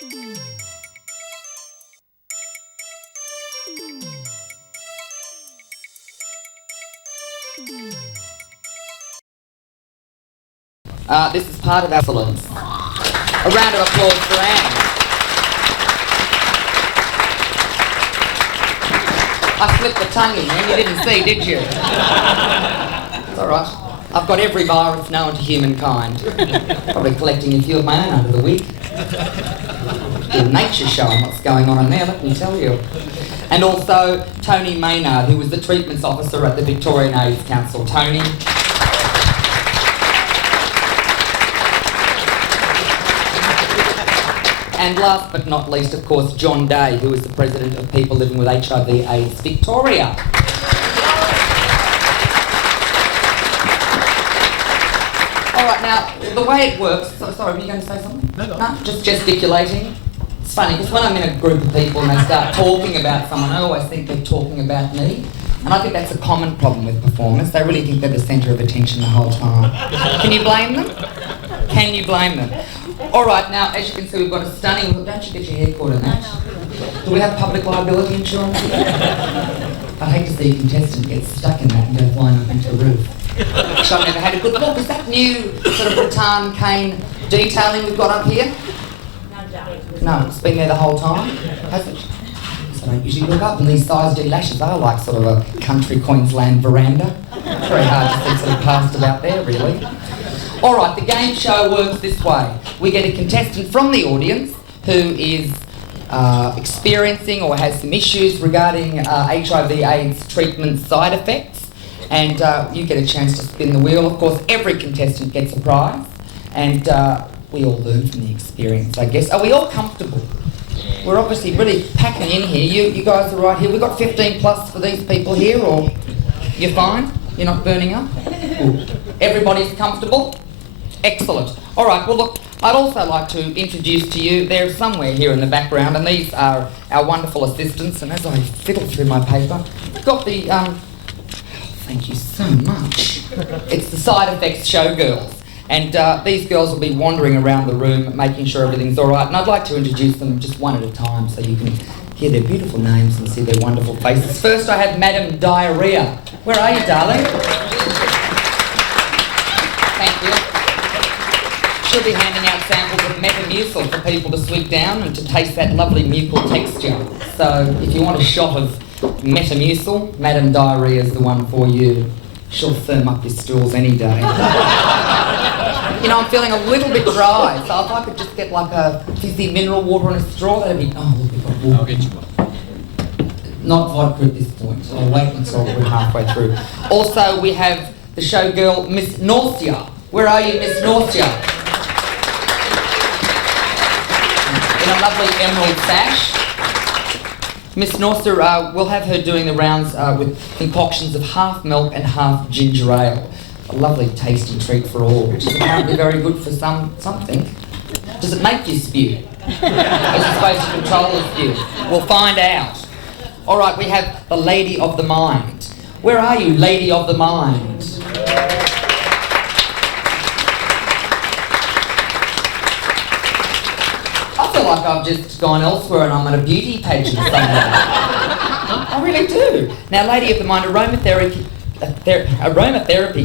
This is part of excellence. A round of applause for Anne. I slipped the tongue in there, you didn't see, did you? It's all right. I've got every virus known to humankind. Probably collecting a few of my own under the wig. Do a nature show on what's going on in there, let me tell you. And also Tony Maynard, who was the treatments officer at the Victorian AIDS Council. Tony. And last but not least, of course, John Day, who is the president of People Living with HIV/AIDS Victoria. All right, now, the way it works... Sorry, were you going to say something? No? Just gesticulating? It's funny, because when I'm in a group of people and they start talking about someone, I always think they're talking about me. And I think that's a common problem with performers. They really think they're the centre of attention the whole time. Can you blame them? Can you blame them? All right, now, as you can see, we've got a stunning... Don't you get your hair caught in that? Do we have public liability insurance here? I'd hate to see a contestant get stuck in that and go flying up into the roof. Actually, I've never had a good look. Is that new sort of rattan cane detailing we've got up here? No, it's been there the whole time, has it? So I don't usually look up, and these size D lashes are like sort of a country Queensland veranda. It's very hard to see sort of past about there, really. All right, the game show works this way. We get a contestant from the audience who is experiencing or has some issues regarding HIV/AIDS treatment side effects, and you get a chance to spin the wheel. Of course, every contestant gets a prize, and we all learn from the experience, I guess. Are we all comfortable? We're obviously really packing in here. You guys are right here. We've got 15 plus for these people here, or you're fine? You're not burning up? Everybody's comfortable? Excellent. All right, well look, I'd also like to introduce to you, they're somewhere here in the background, and these are our wonderful assistants, and as I fiddle through my paper, I've got the, thank you so much. It's the Side Effects Showgirls, and these girls will be wandering around the room, making sure everything's all right, and I'd like to introduce them just one at a time so you can hear their beautiful names and see their wonderful faces. First I have Madam Diarrhea. Where are you, darling? Thank you. She'll be handing out samples of Metamucil for people to swig down and to taste that lovely mucal texture. So if you want a shot of Metamucil, Madam Diarrhea is the one for you. She'll firm up your stools any day. You know, I'm feeling a little bit dry, so if I could just get like a fizzy mineral water and a straw, that'd be... Oh, look, we've got water. I'll get you one. Not vodka at this point. I'll wait until we're halfway through. Also, we have the showgirl, Miss Norcia. Where are you, Miss Norcia? In a lovely emerald sash. Miss Norcia, we'll have her doing the rounds with concoctions of half milk and half ginger ale. A lovely tasty treat for all, which is apparently very good for something. Does it make you spew? Is it supposed to control the spew? We'll find out. All right, we have the Lady of the Mind. Where are you, Lady of the Mind? I feel like I've just gone elsewhere and I'm at a beauty pageant somewhere. I really do. Now, Lady of the Mind, aromatherapy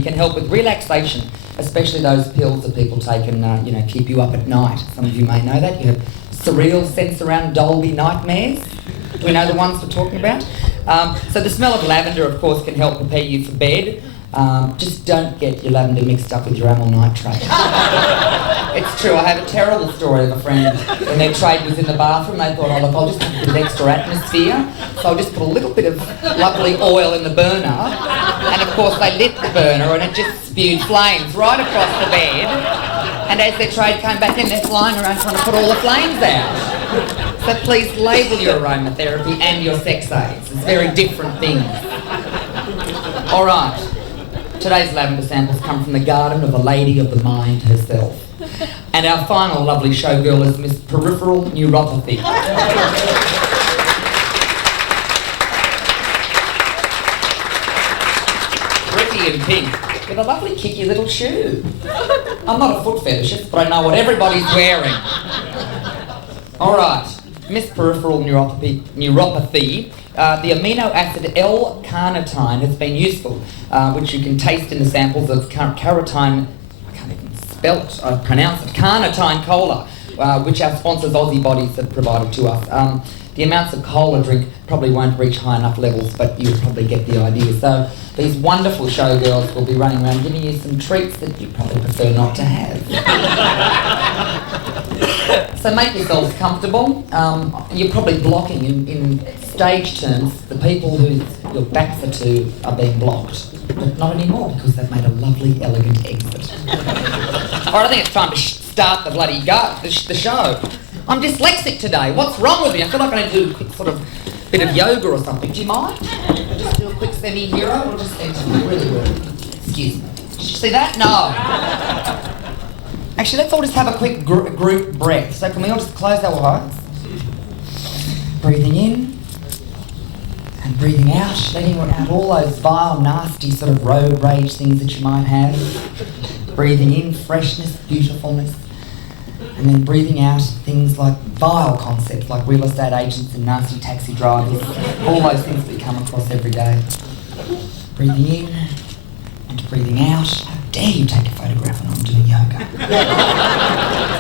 can help with relaxation, especially those pills that people take and keep you up at night. Some of you may know that. You have surreal sense around Dolby nightmares. Do we know the ones we're talking about? So the smell of lavender, of course, can help prepare you for bed. Just don't get your lavender mixed up with your amyl nitrate. It's true, I have a terrible story of a friend when their trade was in the bathroom. They thought, oh look, I'll just have a bit of extra atmosphere. So I'll just put a little bit of lovely oil in the burner. And of course they lit the burner and it just spewed flames right across the bed. And as their trade came back in, they're flying around trying to put all the flames out. So please label your aromatherapy and your sex aids. It's very different things. All right. Today's lavender samples come from the garden of the Lady of the Mind herself. And our final lovely showgirl is Miss Peripheral Neuropathy. Pretty in pink, with a lovely kicky little shoe. I'm not a foot fetishist, but I know what everybody's wearing. All right, Miss Peripheral Neuropathy. The amino acid L-carnitine has been useful, which you can taste in the samples of carotine. I can't even spell it. I pronounce it. Carnitine cola, which our sponsors Aussie Bodies have provided to us. The amounts of cola drink probably won't reach high enough levels, but you'll probably get the idea. So these wonderful showgirls will be running around giving you some treats that you probably prefer not to have. So make yourselves comfortable. You're probably blocking, in stage terms, the people whose your backs are to are being blocked. But not anymore, because they've made a lovely, elegant exit. All right, I think it's time to start the bloody the show. I'm dyslexic today. What's wrong with me? I feel like I need to do a quick sort of bit of yoga or something. Do you mind? Just do a quick semi-hero or just enter me really well? Excuse me. Did you see that? No. Actually, let's all just have a quick group breath. So can we all just close our eyes? Breathing in and breathing out, letting out all those vile, nasty sort of road rage things that you might have. Breathing in freshness, beautifulness. And then breathing out things like vile concepts, like real estate agents and nasty taxi drivers, all those things that we come across every day. Breathing in and breathing out. How dare you take a photograph when I'm doing yoga?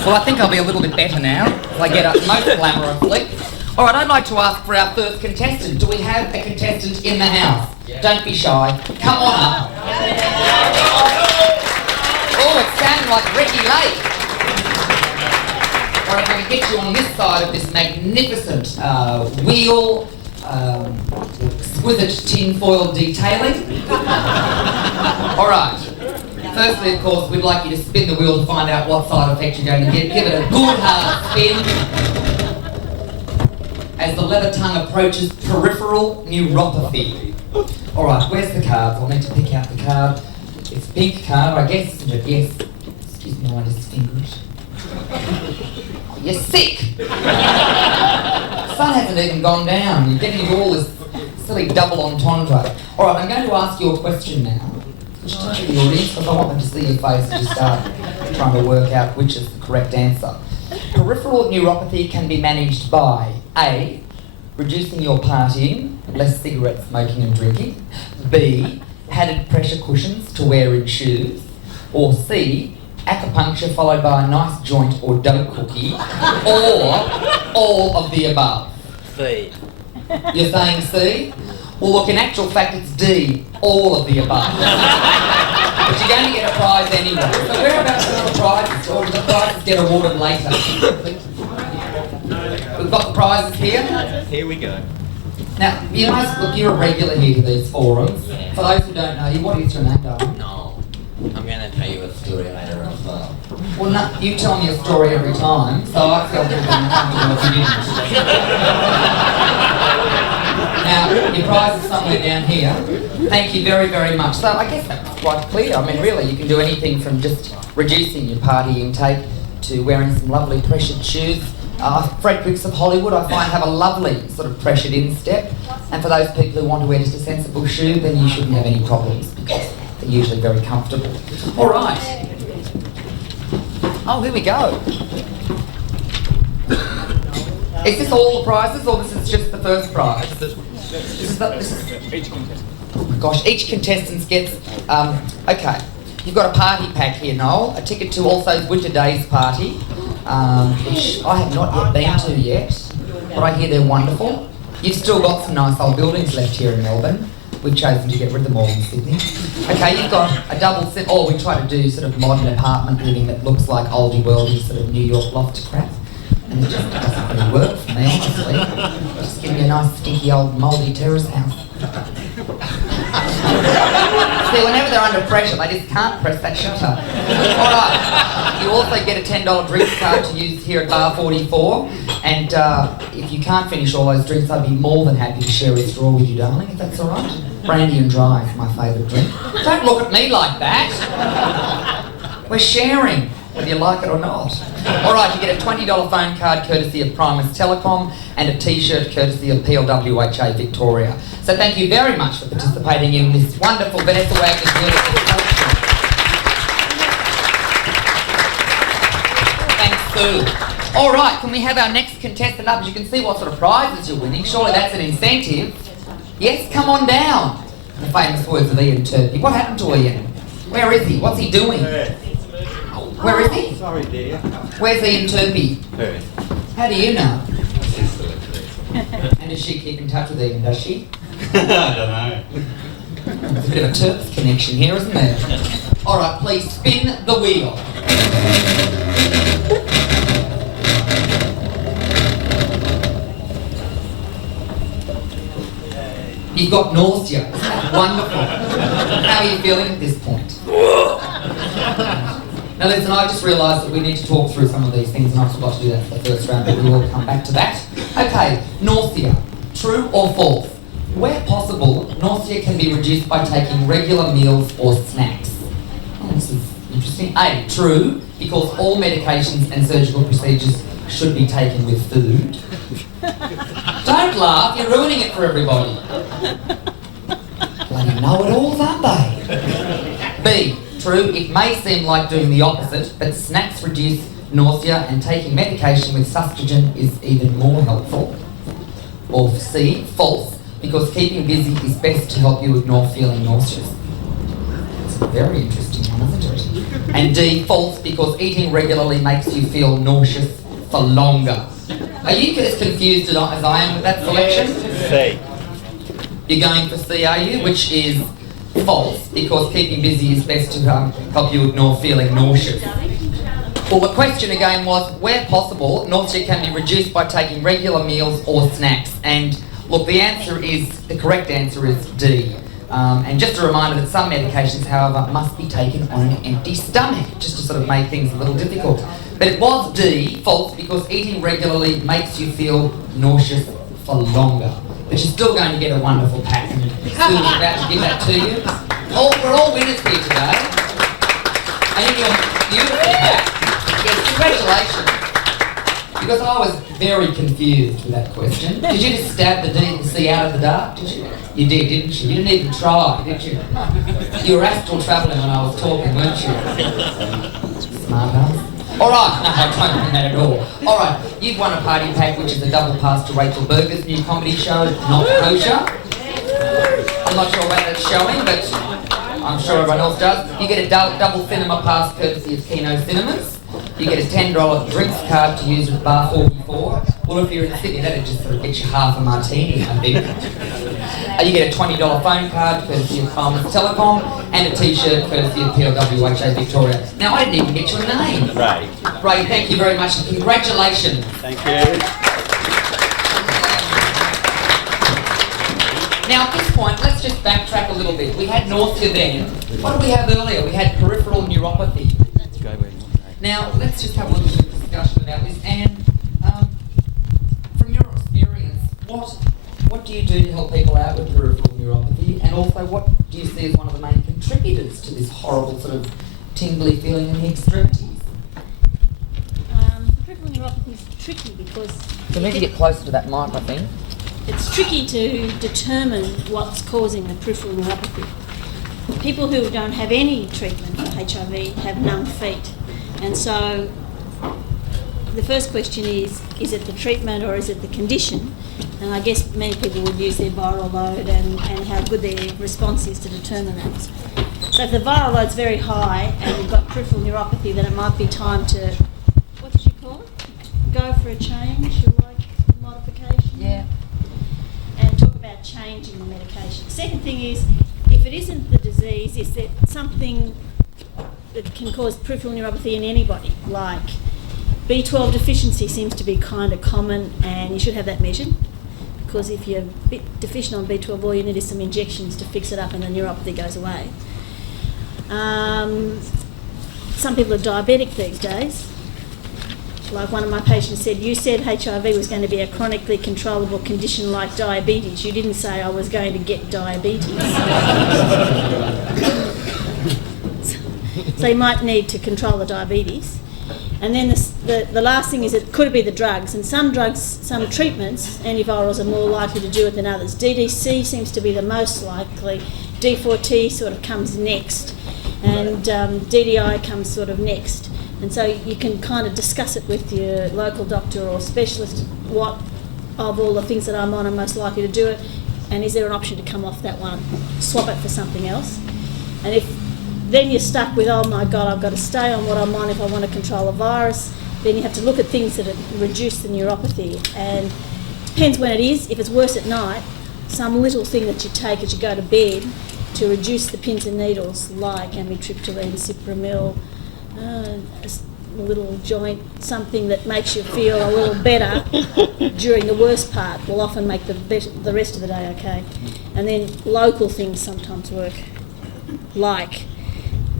Well, I think I'll be a little bit better now, if I get up most glamorously. All right, I'd like to ask for our first contestant. Do we have a contestant in the house? Yeah. Don't be shy. Come on up. Oh, it's sounding like Ricky Lake. All right, I'm going to get you on this side of this magnificent wheel, exquisite tinfoil detailing. All right. Firstly, of course, we'd like you to spin the wheel to find out what side effect you're going to get. Give it a good hard spin. As the leather tongue approaches peripheral neuropathy. All right, where's the card? I'll need to pick out the card. It's a pink card, I guess, isn't it? Yes. Excuse me, I just finger it. You're sick! The sun hasn't even gone down. You're getting into all this silly double entendre. Alright, I'm going to ask you a question now. Just to the audience, because I want them to see your face as you start trying to work out which is the correct answer. Peripheral neuropathy can be managed by A. Reducing your partying, less cigarette smoking and drinking. B. Padded pressure cushions to wear in shoes. Or C. Acupuncture followed by a nice joint or dough cookie, or all of the above. C. You're saying C? Well, look, in actual fact, it's D, all of the above. But you're going to get a prize anyway. So whereabouts are the prizes, or do the prizes get awarded later? We've got the prizes here. Here we go. Now, you must look, you're a regular here to these forums. For those who don't know you, what is your name, darling? No. I'm going to tell you a story later as well. Well, no, you tell me a story every time, so I feel good if you didn't. Now, your prize is somewhere down here. Thank you very, very much. So I guess that's quite clear. I mean, really, you can do anything from just reducing your party intake to wearing some lovely pressured shoes. Fred Brooks of Hollywood, I find, have a lovely sort of pressured instep. And for those people who want to wear just a sensible shoe, then you shouldn't have any problems because they're usually very comfortable. All right. Oh, here we go. Is this all the prizes, or this is just the first prize? Oh my gosh, each contestant gets, okay. You've got a party pack here, Noel, a ticket to Also Winter Days party, which I have not yet been to yet, but I hear they're wonderful. You've still got some nice old buildings left here in Melbourne. We've chosen to get rid of them all in Sydney. Okay, you've got a double set, or we try to do sort of modern apartment living that looks like oldie worldy sort of New York loft crap. And it just doesn't really work for me, honestly. Just give me a nice stinky old mouldy terrace house. See, whenever they're under pressure, they just can't press that shutter. Alright, you also get a $10 drinks card to use here at Bar 44. And if you can't finish all those drinks, I'd be more than happy to share a straw with you, darling, if that's alright. Brandy and dry is my favourite drink. Don't look at me like that. We're sharing, whether you like it or not. Alright, you get a $20 phone card courtesy of Primus Telecom and a t-shirt courtesy of PLWHA Victoria. So thank you very much for participating in this wonderful Vanessa Wagner beautiful culture. Thanks food. All right, can we have our next contestant up? As you can see what sort of prizes you're winning. Surely that's an incentive. Yes, come on down. The famous words of Ian Turkey. What happened to Ian? Where is he? What's he doing? Where is he? Sorry, dear. Where's Ian Turkey? Perth. How do you know? Sister lives And does she keep in touch with Ian, does she? there. I don't know. There's a bit of a Turks connection here, isn't there? All right, please spin the wheel. You've got nausea. Isn't that wonderful? How are you feeling at this point? Now listen, I just realised that we need to talk through some of these things, and I forgot to do that for the first round, but we will come back to that. Okay, nausea. True or false? Where possible, nausea can be reduced by taking regular meals or snacks. Oh, this is interesting. A, true, because all medications and surgical procedures should be taken with food. Don't laugh, you're ruining it for everybody. Bloody know-it-alls, aren't they? B, true, it may seem like doing the opposite, but snacks reduce nausea and taking medication with sustagen is even more helpful. Or C, false, because keeping busy is best to help you ignore feeling nauseous. It's a very interesting one, isn't it? And D, false, because eating regularly makes you feel nauseous for longer. Are you as confused as I am with that selection? C. You're going for C, are you? Which is false, because keeping busy is best to help you ignore feeling nauseous. Well, the question again was, where possible, nausea can be reduced by taking regular meals or snacks. And look, the correct answer is D. And just a reminder that some medications, however, must be taken on an empty stomach, just to sort of make things a little difficult. But it was D, false, because eating regularly makes you feel nauseous for longer. But you're still going to get a wonderful pack, and Sue's about to give that to you. We're all winners here today. And in your beautiful pack, yes, congratulations. Because I was very confused with that question. Did you just stab the D and the C out of the dark? Did you? You did, didn't you? You didn't even try, did you? You were astral travelling when I was talking, weren't you? Smart ass. All right, no, I don't mean that at all. All right, you've won a party pack, which is a double pass to Rachel Berger's new comedy show, Not Kosher. I'm not sure where that's showing, but I'm sure everyone else does. You get a double cinema pass courtesy of Kino Cinemas. You get a $10 drinks card to use at Bar 44. Well, if you're in Sydney, that'd just sort of get you half a martini, I think. You get a $20 phone card courtesy of Farmers Telecom, and a t-shirt courtesy of PLWHA Victoria. Now, I didn't even get your name. Ray. Ray, thank you very much, and congratulations. Thank you. Now, at this point, let's just backtrack a little bit. We had nausea then. What did we have earlier? We had peripheral neuropathy. Now, let's just have a little bit of discussion about this. And from your experience, what do you do to help people out with peripheral neuropathy? And also, what do you see as one of the main contributors to this horrible sort of tingly feeling in the extremities? Peripheral neuropathy is tricky because... So we need to get closer to that mic, I think. It's tricky to determine what's causing the peripheral neuropathy. People who don't have any treatment for HIV have numb feet. And so the first question is it the treatment or is it the condition? And I guess many people would use their viral load and how good their response is to determine that. So if the viral load's very high and you've got peripheral neuropathy, then it might be time to, what did you call it? Go for a change, or like modification? Yeah. And talk about changing the medication. Second thing is, if it isn't the disease, is there something that can cause peripheral neuropathy in anybody, like B12 deficiency seems to be kind of common, and you should have that measured, because if you're a bit deficient on B12, all you need is some injections to fix it up and the neuropathy goes away. Some people are diabetic these days. Like one of my patients said, you said HIV was going to be a chronically controllable condition like diabetes. You didn't say I was going to get diabetes. So you might need to control the diabetes. And then the last thing is, it could be the drugs. And some drugs, some treatments, antivirals are more likely to do it than others. DDC seems to be the most likely. D4T sort of comes next. And DDI comes sort of next. And so you can kind of discuss it with your local doctor or specialist, what of all the things that I'm on I'm most likely to do it, and is there an option to come off that one, swap it for something else. And if then you're stuck with, oh my God, I've got to stay on what I'm on if I want to control a virus, then you have to look at things that reduce the neuropathy. And depends when it is. If it's worse at night, some little thing that you take as you go to bed to reduce the pins and needles, like amitriptyline, cipramil, a little joint, something that makes you feel a little better during the worst part will often make the rest of the day okay. And then local things sometimes work, like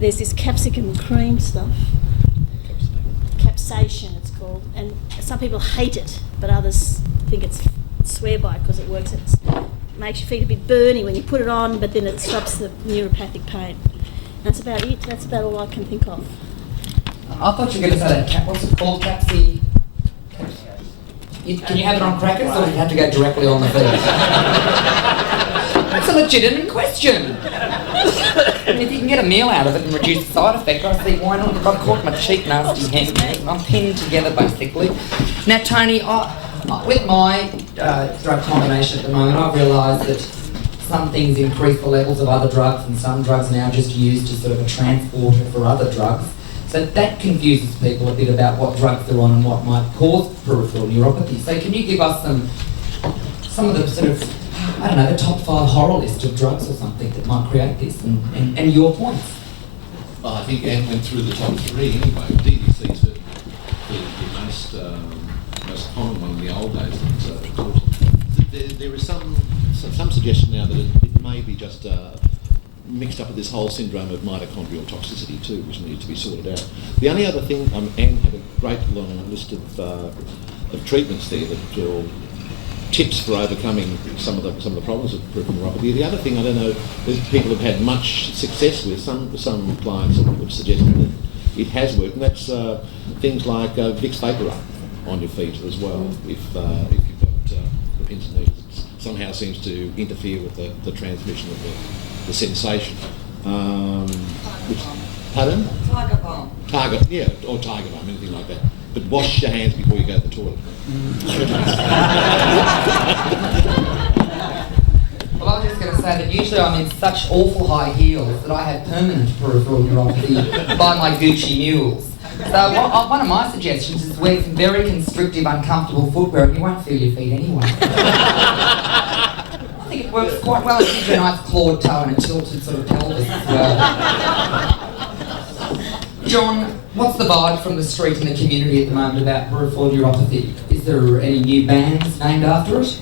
there's this capsicum cream stuff, capsaicin it's called, and some people hate it, but others think it's swear by it because it works. It makes your feet a bit burny when you put it on, but then it stops the neuropathic pain. That's about it. That's about all I can think of. I thought you were going to say that. What's it called? Can you have it on crackers, or do you have to go directly on the feet? That's a legitimate question. And if you can get a meal out of it and reduce the side effect, I see why not. I've caught my cheek nasty hand. I'm pinned together, basically. Now, Tony, with my drug combination at the moment, I've realised that some things increase the levels of other drugs, and some drugs are now just used as sort of a transporter for other drugs. So that confuses people a bit about what drugs they're on and what might cause peripheral neuropathy. So can you give us some of the sort of, I don't know, the top 5 horror list of drugs or something that might create this, and your points? Well, I think Anne went through the top 3 anyway. DDC is the most common one in the old days. There is some suggestion now that it may be just mixed up with this whole syndrome of mitochondrial toxicity too, which needs to be sorted out. The only other thing, Anne had a great long list of treatments there that tips for overcoming some of the problems of peripheral neuropathy. The other thing, I don't know, is people have had much success with. Some clients have suggested that it has worked, and that's things like Vicks Vapor Rub on your feet as well. If you've got the pins and needles, it somehow seems to interfere with the transmission of the sensation. Pardon? Tiger Balm. Yeah, or Tiger Balm, anything like that. But wash your hands before you go to the toilet. Well, I was just going to say that usually I'm in such awful high heels that I have permanent peripheral neuropathy by my Gucci mules. So one of my suggestions is wear some very constrictive, uncomfortable footwear and you won't feel your feet anyway. I think it works quite well. It gives you a nice clawed toe and a tilted sort of pelvis as well. John, what's the vibe from the street and the community at the moment about peripheral neuropathy? Is there any new bands named after it?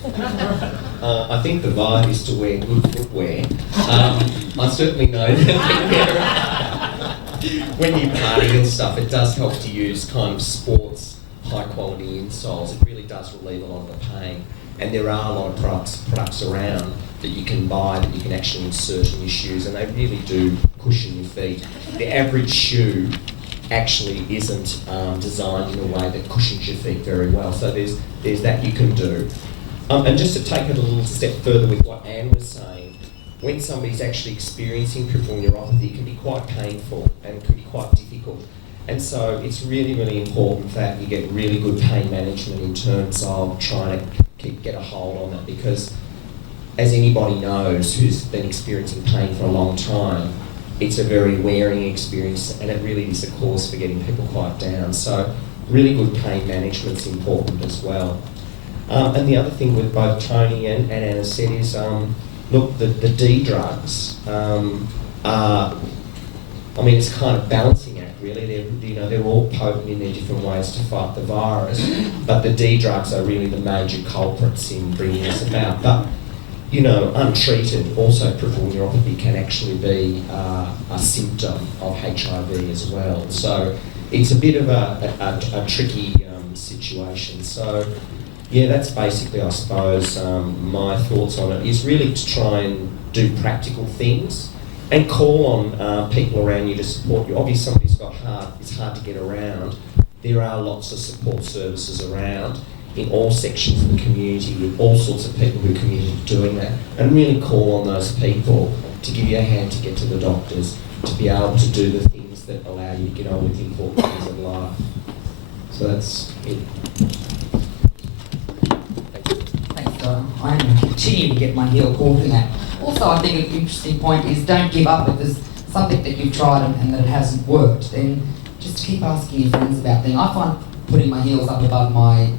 I think the vibe is to wear good footwear. I certainly know that when you party and stuff, it does help to use kind of sports, high-quality insoles. It really does relieve a lot of the pain. And there are a lot of products around that you can buy that you can actually insert in your shoes, and they really do cushion your feet. The average shoe actually isn't designed in a way that cushions your feet very well. So there's that you can do. And just to take it a little step further with what Anne was saying, when somebody's actually experiencing peripheral neuropathy, it can be quite painful and it can be quite difficult. And so it's really, really important that you get really good pain management in terms of trying to get a hold on that, because as anybody knows who's been experiencing pain for a long time, it's a very wearing experience and it really is a cause for getting people quite down. So really good pain management's important as well. And the other thing with both Tony and Anna said is, look, the D drugs are, I mean, it's kind of balancing act really. They're all potent in their different ways to fight the virus, but the D drugs are really the major culprits in bringing this about. But untreated, also peripheral neuropathy can actually be a symptom of HIV as well. So it's a bit of a tricky situation. So yeah, that's basically, I suppose, my thoughts on it, is really to try and do practical things and call on people around you to support you. Obviously, it's hard to get around. There are lots of support services around in all sections of the community with all sorts of people who are committed to doing that, and really call on those people to give you a hand to get to the doctors, to be able to do the things habits that allow you to get on with important things in life. So that's it. Thanks, I am continuing to get my heel caught in that. Also, I think an interesting point is don't give up if there's something that you've tried and that it hasn't worked. Then just keep asking your friends about things. I find putting my heels up above my...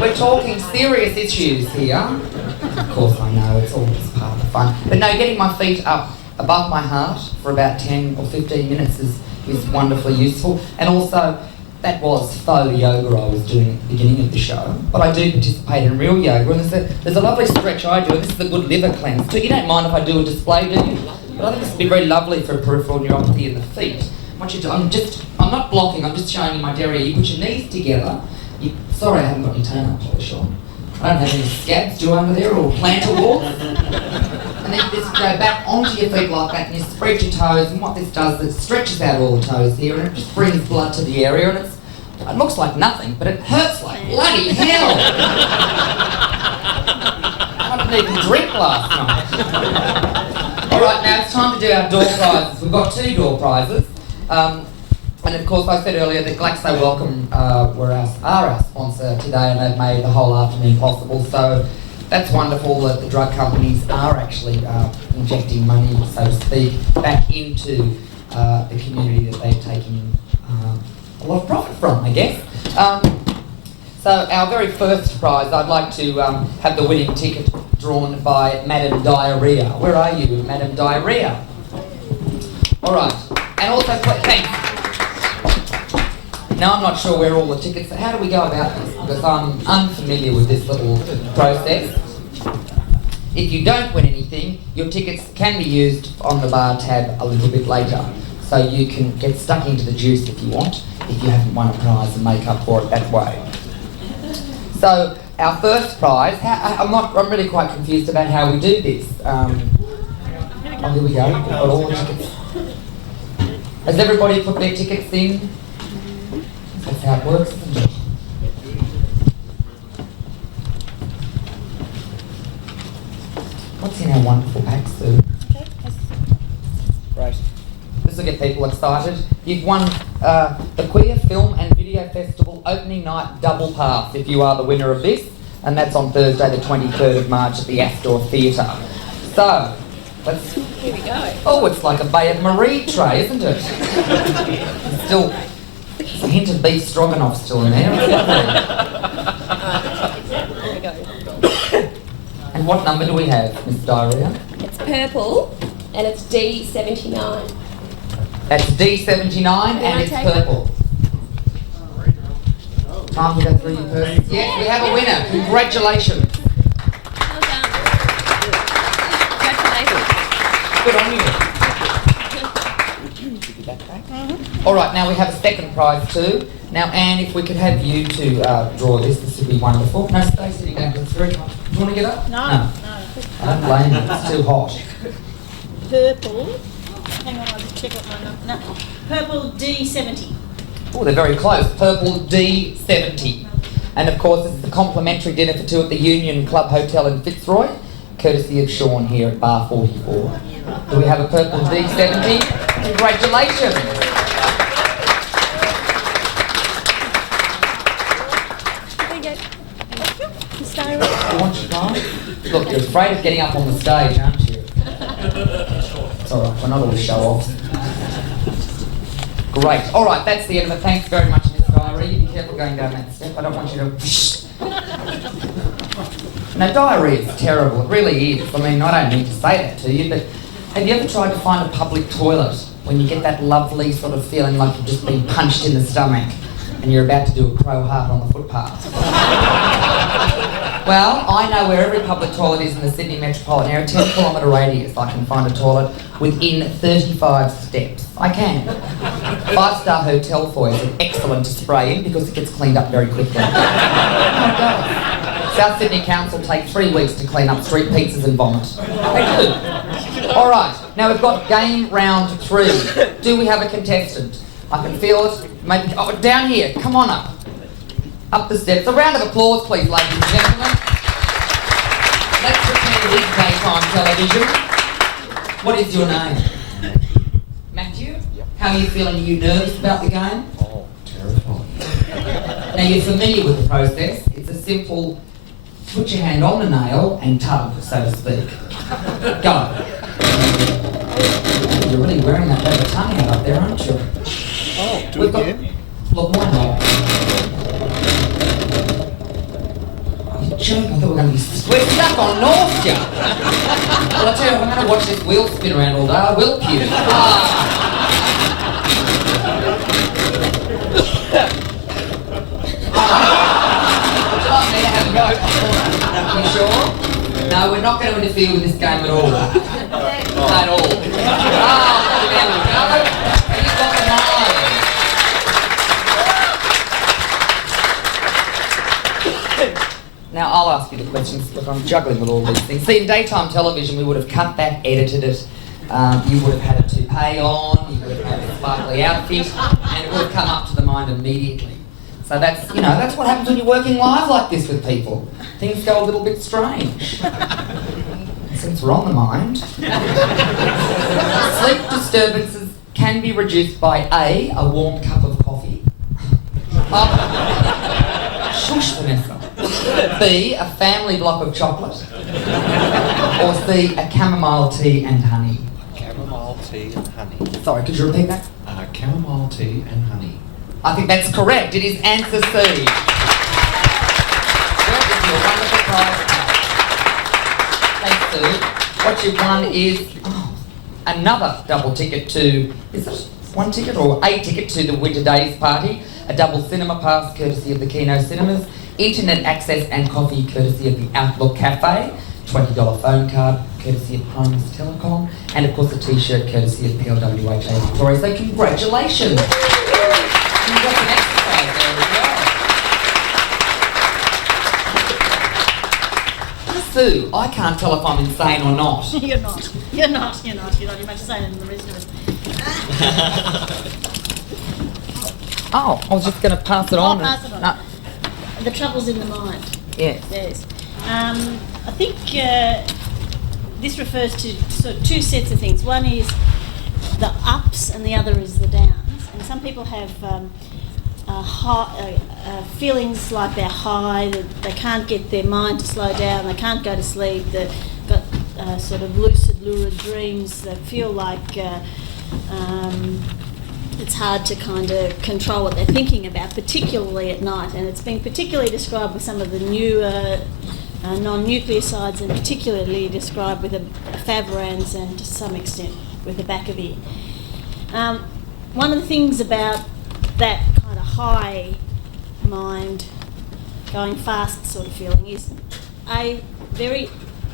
We're talking serious issues here. Of course, I know, it's all just part of the fun. But no, getting my feet up above my heart for about 10 or 15 minutes is wonderfully useful. And also, that was faux yoga I was doing at the beginning of the show. But I do participate in real yoga, and there's a lovely stretch I do, and this is a good liver cleanse too. You don't mind if I do a display, do you? But I think this would be very lovely for peripheral neuropathy in the feet. What you do, I'm not blocking, I'm just showing you my derriere. You put your knees together. Sorry, I haven't got your toenail polish on. I don't have any scabs, do I, under there, or plantar warts? And then you just go back onto your feet like that, and you spread your toes, and what this does is it stretches out all the toes here, and it just brings blood to the area, and it looks like nothing, but it hurts like bloody hell. I didn't even drink last night. All right, now it's time to do our door prizes. We've got 2 door prizes. And of course, I said earlier that Glaxo Wellcome are our sponsor today, and they've made the whole afternoon possible. So that's wonderful that the drug companies are actually injecting money, so to speak, back into the community that they're taking a lot of profit from, I guess. So our very first prize, I'd like to have the winning ticket drawn by Madam Diarrhea. Where are you, Madam Diarrhea? All right, and also, thanks. Now I'm not sure where all the tickets are. How do we go about this? Because I'm unfamiliar with this little process. If you don't win anything, your tickets can be used on the bar tab a little bit later. So you can get stuck into the juice if you want, if you haven't won a prize, and make up for it that way. So our first prize, I'm really quite confused about how we do this. Oh, here we go. We've got all the tickets. Has everybody put their tickets in? That's how it works, isn't it? What's in our wonderful pack, Sue? Great. This will get people excited. You've won the Queer Film and Video Festival opening night double pass if you are the winner of this, and that's on Thursday the 23rd of March at the Astor Theatre. So, here we go. Oh, it's like a Bay of Marie tray, isn't it? Still, there's a hint of beef stroganoff still in there. There we go. And what number do we have, Miss Diarrhea? It's purple and it's D79. That's D79 and it's purple. Time to go through your purses. Yes, we have a winner. Congratulations. Well done. Congratulations. Good on you. All right, now we have a second prize too. Now, Anne, if we could have you to draw this would be wonderful. No, stay sitting down because it's very hot. Do you want to get up? No. I don't blame you. It's too hot. Purple. Hang on, I'll just check what my number. No. Purple D70. Oh, they're very close. Purple D70. And of course, this is the complimentary dinner for 2 at the Union Club Hotel in Fitzroy, courtesy of Sean here at Bar 44. Do we have a purple D70? Congratulations. You want your time? Look, you're afraid of getting up on the stage, aren't you? It's all right, we're not all show-offs. Great. All right, that's the end of it. Thanks very much, Miss Diarrhea. Be careful going down that step. I don't want you to... No, diarrhea is terrible. It really is. I mean, I don't need to say that to you, but have you ever tried to find a public toilet when you get that lovely sort of feeling like you've just been punched in the stomach and you're about to do a crow heart on the footpath? Well, I know where every public toilet is in the Sydney metropolitan area, 10-kilometre radius. I can find a toilet within 35 steps. I can. 5-star hotel foyers are excellent to spray in because it gets cleaned up very quickly. South Sydney Council take 3 weeks to clean up street pizzas and vomit. They do. All right, now we've got game round 3. Do we have a contestant? I can feel it. Maybe down here. Come on up. Up the steps. A round of applause, please, ladies and gentlemen. Let's pretend it is daytime television. What is your name? Matthew? Yep. How are you feeling? Are you nervous about the game? Oh, terrifying. Now you're familiar with the process. It's a simple put your hand on the nail and tug, so to speak. Go. You're really wearing that paper tongue out up there, aren't you? Oh, do We've it got- again? Look, why not? Are you joking? I thought we were going to be... We're stuck on North, Joe. Well, I tell you, if I'm going to watch this wheel spin around all day, I will puke. Would you like me to have a go? You sure? No, we're not going to interfere with this game at all. At all. Oh, there we go. And you've got the nine. Now, I'll ask you the questions. Look, I'm juggling with all these things. See, in daytime television, we would have cut that, edited it. You would have had a toupee on, you would have had a sparkly outfit, and it would have come up to the mind immediately. So that's, that's what happens when you're working live like this with people. Things go a little bit strange. Since we're on the mind, sleep disturbances can be reduced by A, a warm cup of coffee. Shush, Vanessa. B, a family block of chocolate. Or C, a chamomile tea and honey. Chamomile tea and honey. Sorry, could you repeat that? Chamomile tea and honey. I think that's correct. It is answer C. Where is your wonderful prize pack? Thanks, Sue. What you've won is another double ticket to... Is it one ticket or a ticket to the Winter Days party? A double cinema pass courtesy of the Kino Cinemas. Internet access and coffee courtesy of the Outlook Cafe. $20 phone card courtesy of Homes Telecom. And of course a t-shirt courtesy of PLWHA Victoria. So congratulations. And you've got some exercise there as well. Sue, I can't tell if I'm insane or not. You're not. You're not. You're much insane than the rest of us. Oh, I was just going to pass it on. Pass it on. No. The trouble's in the mind. Yes. Yes. I think this refers to sort of two sets of things. One is the ups and the other is the downs. And some people have feelings like they're high, that they can't get their mind to slow down, they can't go to sleep, they've got sort of lucid, lurid dreams, they feel like it's hard to kind of control what they're thinking about, particularly at night. And it's been particularly described with some of the newer non-nucleosides, and particularly described with efavirenz and to some extent with abacavir. One of the things about that kind of high mind, going fast sort of feeling is a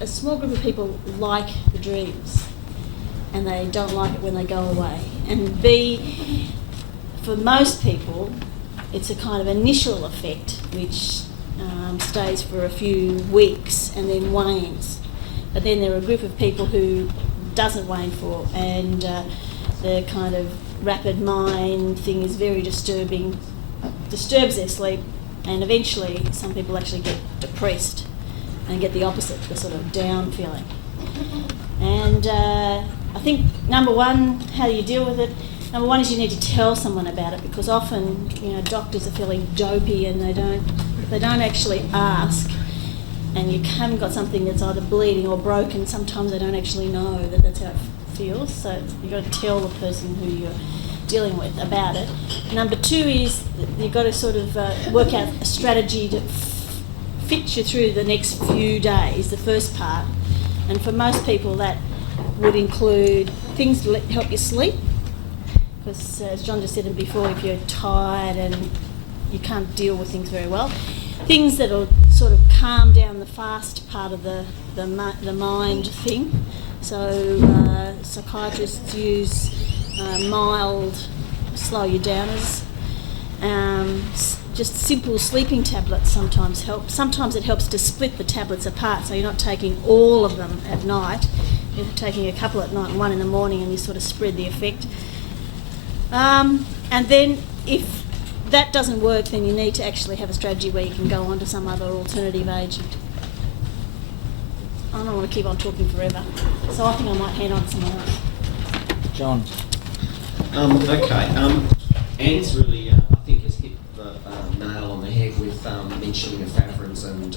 small group of people like the dreams and they don't like it when they go away. And B, for most people, it's a kind of initial effect which stays for a few weeks and then wanes. But then there are a group of people who doesn't wane for, and the kind of rapid mind thing is very disturbing, disturbs their sleep, and eventually some people actually get depressed and get the opposite, the sort of down feeling. And I think number one, how do you deal with it? Number one is you need to tell someone about it, because often, doctors are feeling dopey and they don't actually ask, and you haven't got something that's either bleeding or broken. Sometimes they don't actually know that that's how it feels, so you've got to tell the person who you're dealing with about it. Number two is you've got to sort of work out a strategy to fit you through the next few days, the first part. And for most people that would include things to help you sleep, because as John just said before, if you're tired and you can't deal with things very well, things that will sort of calm down the fast part of the mind thing. So psychiatrists use mild slow you downers. Just simple sleeping tablets sometimes help. Sometimes it helps to split the tablets apart, so you're not taking all of them at night. You're taking a couple at night and one in the morning, and you sort of spread the effect. And then if that doesn't work, then you need to actually have a strategy where you can go on to some other alternative agent. I don't want to keep on talking forever. So I think I might hand on to someone else. John. Anne's really, I think, has hit the nail on the head with mentioning ephedrins and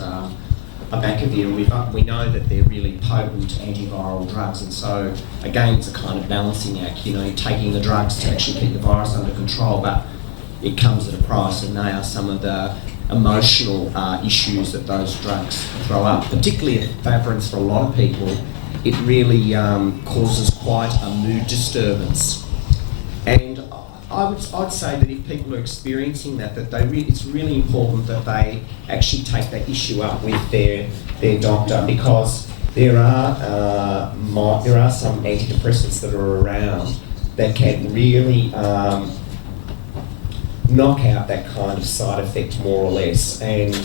abacavir. And we know that they're really potent antiviral drugs, and so again, it's a kind of balancing act. You know, you're taking the drugs to actually keep the virus under control, but it comes at a price, and they are some of the emotional issues that those drugs throw up. Particularly ephedrins, for a lot of people, it really causes quite a mood disturbance. And I'd say that if people are experiencing that it's really important that they actually take that issue up with their doctor, because there are some antidepressants that are around that can really knock out that kind of side effect more or less. And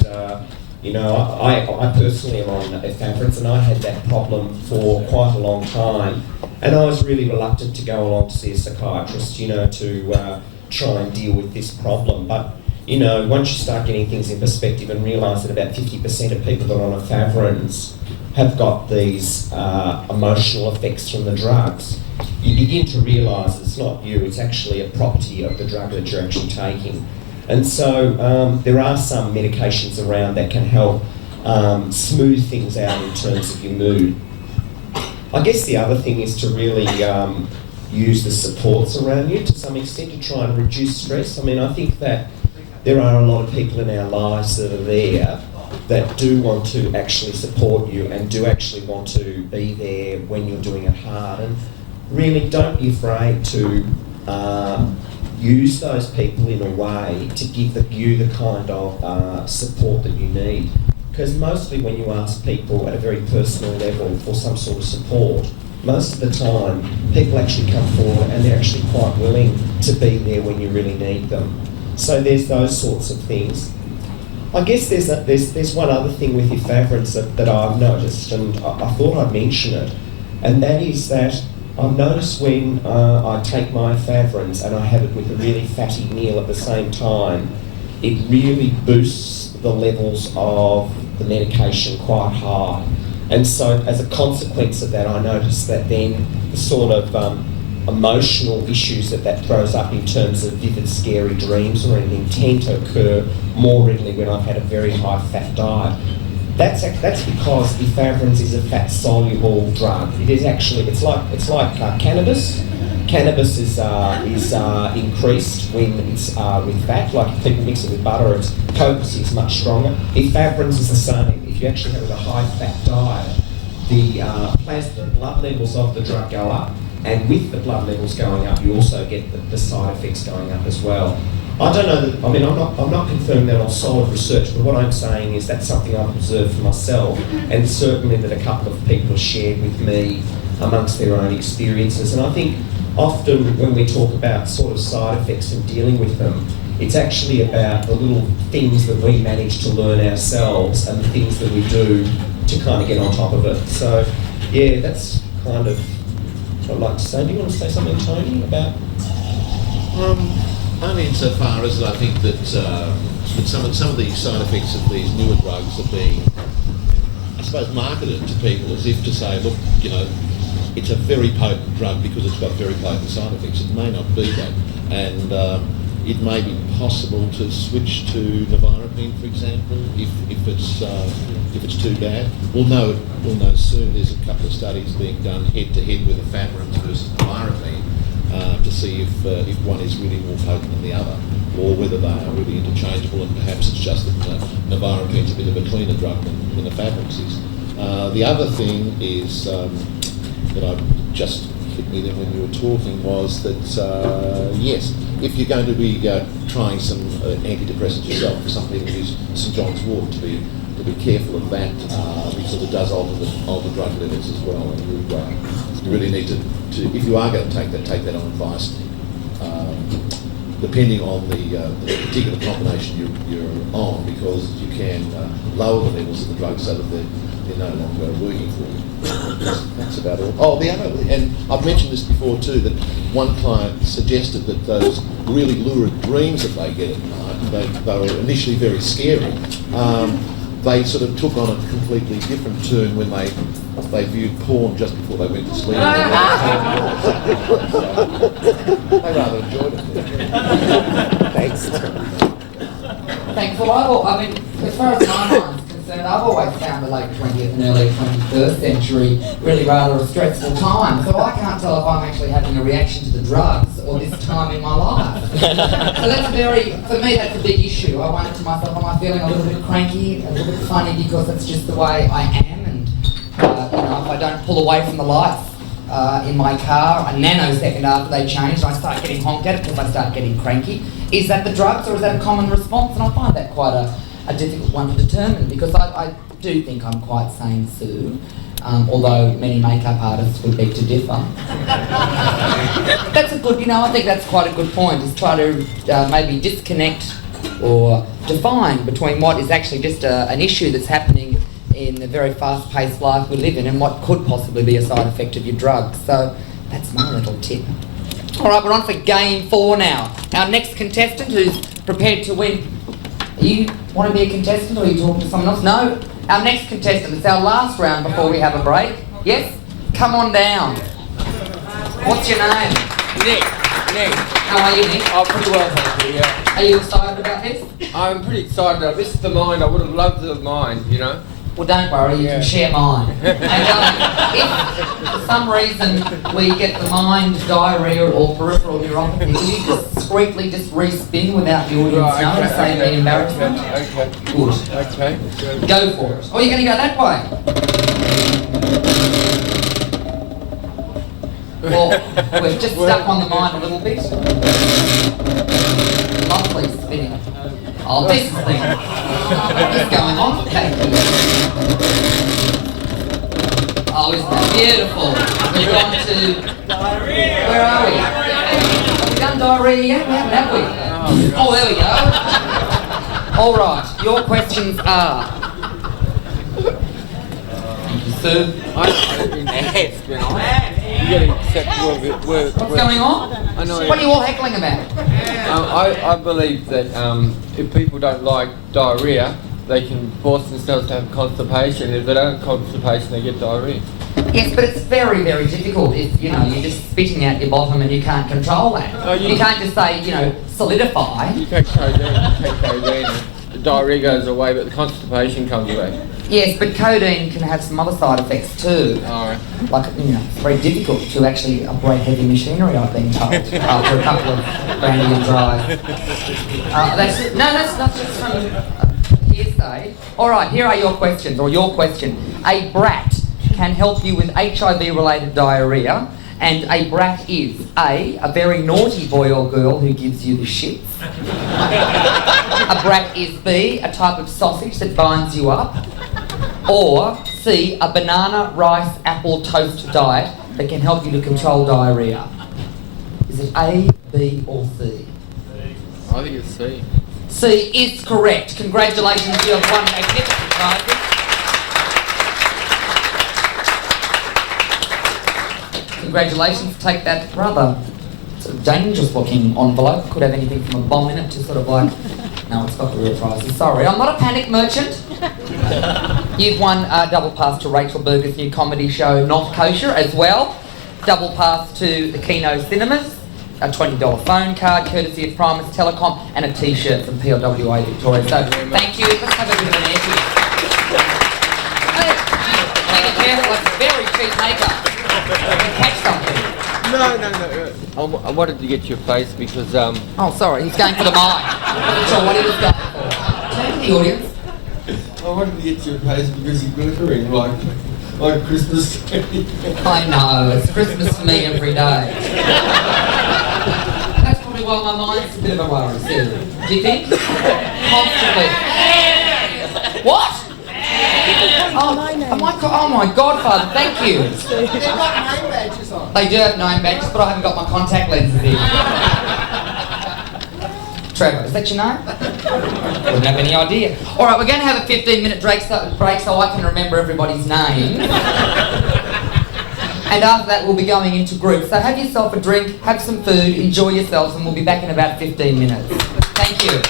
you know, I personally am on ephedrins, and I had that problem for quite a long time, and I was really reluctant to go along to see a psychiatrist, you know, to try and deal with this problem. But you know, once you start getting things in perspective and realise that about 50% of people that are on ephedrins have got these emotional effects from the drugs, you begin to realise it's not you, it's actually a property of the drug that you're actually taking. And so there are some medications around that can help smooth things out in terms of your mood. I guess the other thing is to really use the supports around you to some extent to try and reduce stress. I mean, I think that there are a lot of people in our lives that are there that do want to actually support you and do actually want to be there when you're doing it hard. And really don't be afraid to use those people in a way to give you the kind of support that you need. Because mostly when you ask people at a very personal level for some sort of support, most of the time people actually come forward and they're actually quite willing to be there when you really need them. So there's those sorts of things. I guess there's one other thing with ephedrins that I've noticed, and I thought I'd mention it, and that is that I've noticed when I take my ephedrins and I have it with a really fatty meal at the same time, it really boosts the levels of the medication quite high. And so as a consequence of that, I noticed that then the sort of emotional issues that throws up in terms of vivid, scary dreams or anything tend to occur more readily when I've had a very high fat diet. That's because ephedrins is a fat-soluble drug. It is actually, it's like cannabis. Cannabis is increased when it's with fat. Like if people mix it with butter, its potency is much stronger. Ephedrins is the same. If you actually have a high-fat diet, the blood levels of the drug go up, and with the blood levels going up, you also get the side effects going up as well. I don't know that, I mean, I'm not confirming that on solid research, but what I'm saying is that's something I've observed for myself, and certainly that a couple of people have shared with me amongst their own experiences. And I think often when we talk about sort of side effects and dealing with them, it's actually about the little things that we manage to learn ourselves and the things that we do to kind of get on top of it. So, yeah, that's kind of what I'd like to say. Do you want to say something, Tony, about? Only insofar as I think that some of the side effects of these newer drugs are being, I suppose, marketed to people as if to say, look, you know, it's a very potent drug because it's got very potent side effects. It may not be that, and it may be possible to switch to nevirapine, for example, if it's too bad. We'll know soon. There's a couple of studies being done head-to-head with ephedrins versus nevirapine to see if one is really more potent than the other, or whether they are really interchangeable, and perhaps it's just that nevirapine's a bit of a cleaner drug than ephedrins is. The other thing is that just hit me then when you were talking was that yes, if you're going to be trying some antidepressants yourself, for some people use St John's wort, to be careful of that because it does alter drug levels as well, and you really need to, if you are going to take that on advice, depending on the particular combination you're on, because you can lower the levels of the drug so that they're no longer working for you. That's about all. Oh, the other, and I've mentioned this before too, that one client suggested that those really lurid dreams that they get at night, they were initially very scary, they sort of took on a completely different turn when they viewed porn just before they went to sleep. They rather enjoyed it. Thanks. Well, I mean, as far as timeline's concerned, I've always found the late 20th and early 21st century really rather a stressful time. So I can't tell if I'm actually having a reaction to the drugs or this time in my life. So that's for me, that's a big issue. I wonder to myself, am I feeling a little bit cranky, a little bit funny because that's just the way I am, and if I don't pull away from the lights in my car a nanosecond after they change, I start getting honked at because I start getting cranky. Is that the drugs or is that a common response? And I find that quite a difficult one to determine, because I do think I'm quite sane, Sue, although many makeup artists would beg to differ. That's a good, I think that's quite a good point, is try to maybe disconnect or define between what is actually just an issue that's happening in the very fast-paced life we live in and what could possibly be a side effect of your drugs. So that's my little tip. All right, we're on for game 4 now. Our next contestant who's prepared to win. You want to be a contestant or are you talking to someone else? No. Our next contestant, it's our last round before we have a break. Yes? Come on down. What's your name? Nick. How are you, Nick? Oh, pretty well, thank you, yeah. Are you excited about this? I'm pretty excited about this. Is the mind. I would have loved the mind, Well, don't worry, you can share mine. And if for some reason we get the mind diarrhea or peripheral neuropathy, will you discreetly just re-spin without the audience knowing, save any embarrassment? Okay. Good. Okay. Go for it. Oh, you're going to go that way? Well, we've just stuck on the mind a little bit. Lovely spinning. Oh, this thing. What is going on? Thank you. Oh, isn't that beautiful? We've gone to... Where are we? Have we done diarrhea yet? We haven't, have we? Oh, there we go. All right, your questions are... Thank you, Sue. It's been on. You get acceptable with What's going on? I know. What are you all heckling about? I believe that if people don't like diarrhea, they can force themselves to have constipation. If they don't have constipation, they get diarrhea. Yes, but it's very, very difficult if, you're just spitting out your bottom and you can't control that. Oh, you can't just say, solidify. You take codeine, the diarrhea goes away, but the constipation comes away. Yes, but codeine can have some other side effects too. Alright. Like, it's very difficult to actually operate heavy machinery, I've been told, after a couple of brandy and dry. That's not just from hearsay. Alright, here are your questions, or your question. A brat can help you with HIV-related diarrhea, and a brat is A, a very naughty boy or girl who gives you the shits. A brat is B, a type of sausage that binds you up. Or C, a banana, rice, apple, toast diet that can help you to control diarrhea. Is it A, B or C? I think it's C. C is correct. Congratulations, you have won magnificent prizes. Congratulations, take that rather sort of dangerous looking envelope. Could have anything from a bomb in it to sort of like... No, it's got the real prizes. Sorry, I'm not a panic merchant. You've won a double pass to Rachel Berger's new comedy show, Not Kosher, as well. Double pass to the Kino Cinemas, a $20 phone card courtesy of Primus Telecom, and a T-shirt from PLWA Victoria. So, thank you. Let's have a bit of an air here. Make it careful, it's very cheap makeup. Catch something. No. I wanted to get your face because Oh, sorry, he's going for the mic. I'm not sure what he was going for. Turn to the audience. I wanted to get your face because you're glittering like a Christmas tree. I know, it's Christmas for me every day. That's probably why my mind's a bit of a worry, too. Do you think? Constantly. What? Oh my godfather, thank you. They've got name badges on. They do have name badges, but I haven't got my contact lenses in. Trevor, is that your name? Wouldn't have any idea. All right, we're going to have a 15-minute break so I can remember everybody's name. And after that, we'll be going into groups. So have yourself a drink, have some food, enjoy yourselves, and we'll be back in about 15 minutes. Thank you.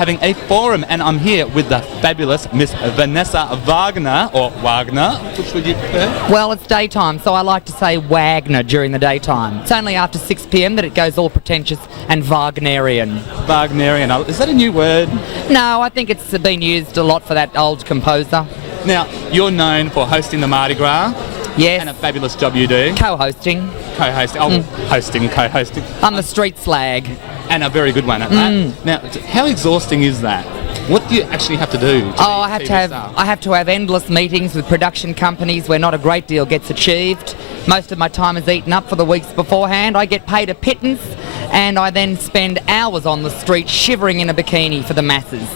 having a forum, and I'm here with the fabulous Miss Vanessa Wagner, or Wagner, which would you prefer? Well, it's daytime, so I like to say Wagner during the daytime. It's only after 6 p.m. that it goes all pretentious and Wagnerian. Wagnerian. Is that a new word? No, I think it's been used a lot for that old composer. Now, you're known for hosting the Mardi Gras. Yes. And a fabulous job you do. Co-hosting. Co-hosting. Oh, hosting, co-hosting. I'm the street slag. And a very good one at that. Now, how exhausting is that? What do you actually have to do? I have to have endless meetings with production companies where not a great deal gets achieved. Most of my time is eaten up for the weeks beforehand. I get paid a pittance, and I then spend hours on the street shivering in a bikini for the masses.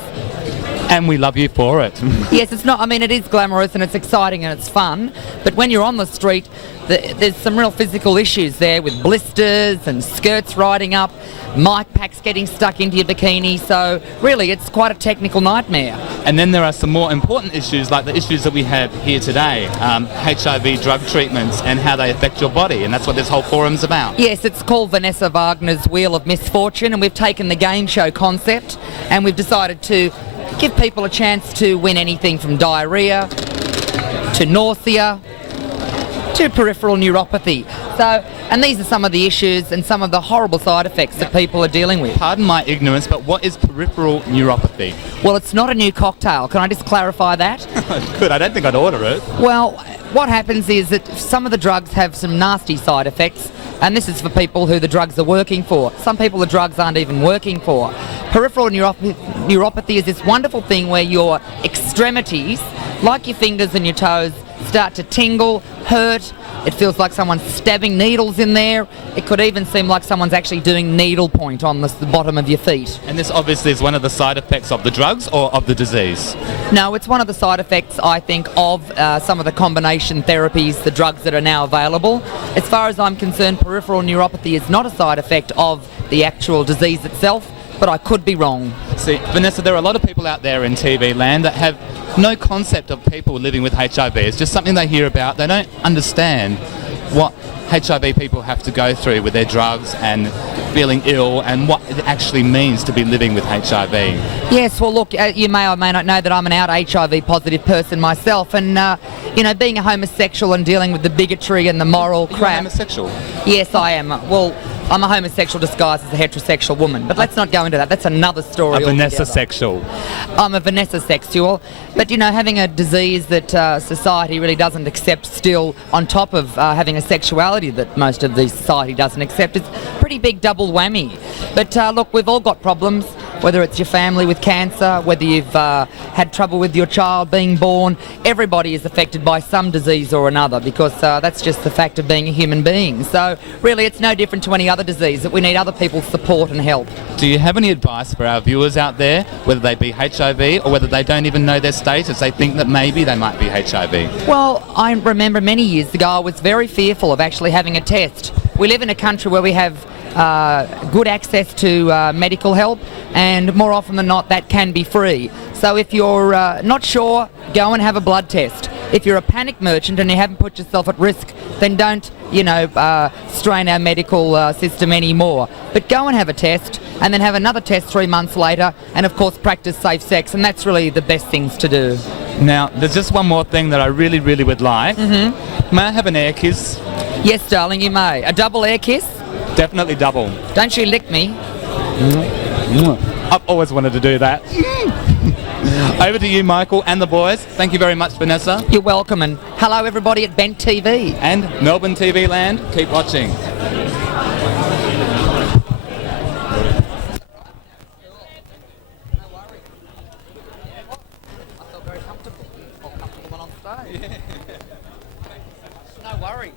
And we love you for it. Yes, it's not. I mean, it is glamorous and it's exciting and it's fun. But when you're on the street, there's some real physical issues there with blisters and skirts riding up, mic packs getting stuck into your bikini. So really, it's quite a technical nightmare. And then there are some more important issues, like the issues that we have here today, HIV drug treatments and how they affect your body. And that's what this whole forum's about. Yes, it's called Vanessa Wagner's Wheel of Misfortune, and we've taken the game show concept and we've decided to give people a chance to win anything from diarrhea to nausea to peripheral neuropathy. So, and these are some of the issues and some of the horrible side effects that people are dealing with. Pardon my ignorance, but what is peripheral neuropathy? Well, it's not a new cocktail. Can I just clarify that? Good, I don't think I'd order it. Well, what happens is that some of the drugs have some nasty side effects, and this is for people who the drugs are working for. Some people the drugs aren't even working for. Peripheral neuropathy is this wonderful thing where your extremities, like your fingers and your toes, start to tingle, hurt. It feels like someone's stabbing needles in there. It could even seem like someone's actually doing needlepoint on the bottom of your feet. And this obviously is one of the side effects of the drugs or of the disease? No, it's one of the side effects, I think, of some of the combination therapies, the drugs that are now available. As far as I'm concerned, peripheral neuropathy is not a side effect of the actual disease itself, but I could be wrong. See, Vanessa, there are a lot of people out there in TV land that have no concept of people living with HIV. It's just something they hear about. They don't understand what HIV people have to go through with their drugs and feeling ill and what it actually means to be living with HIV. Yes, well look, you may or may not know that I'm an out HIV positive person myself, and being a homosexual and dealing with the bigotry and the moral crap. You're homosexual? Yes, I am. Well, I'm a homosexual disguised as a heterosexual woman, but let's not go into that. That's another story A Vanessa altogether. sexual. I'm a Vanessa sexual, but having a disease that society really doesn't accept still, on top of having a sexuality that most of the society doesn't accept, it's a pretty big double whammy. But look, we've all got problems, whether it's your family with cancer, whether you've had trouble with your child being born. Everybody is affected by some disease or another, because that's just the fact of being a human being. So really, it's no different to any other disease, that we need other people's support and help. Do you have any advice for our viewers out there, whether they be HIV or whether they don't even know their status, they think that maybe they might be HIV? Well, I remember many years ago I was very fearful of actually having a test. We live in a country where we have good access to medical help, and more often than not that can be free. So if you're not sure, go and have a blood test. If you're a panic merchant and you haven't put yourself at risk, then don't, strain our medical system anymore. But go and have a test, and then have another test 3 months later, and of course practice safe sex, and that's really the best things to do. Now, there's just one more thing that I really, really would like. May I have an air kiss? Yes, darling, you may. A double air kiss? Definitely double. Don't you lick me. I've always wanted to do that. Over to you, Michael, and the boys. Thank you very much, Vanessa. You're welcome, and hello everybody at Bent TV. And Melbourne TV land, keep watching. I felt very comfortable. More comfortable than on stage. No worries.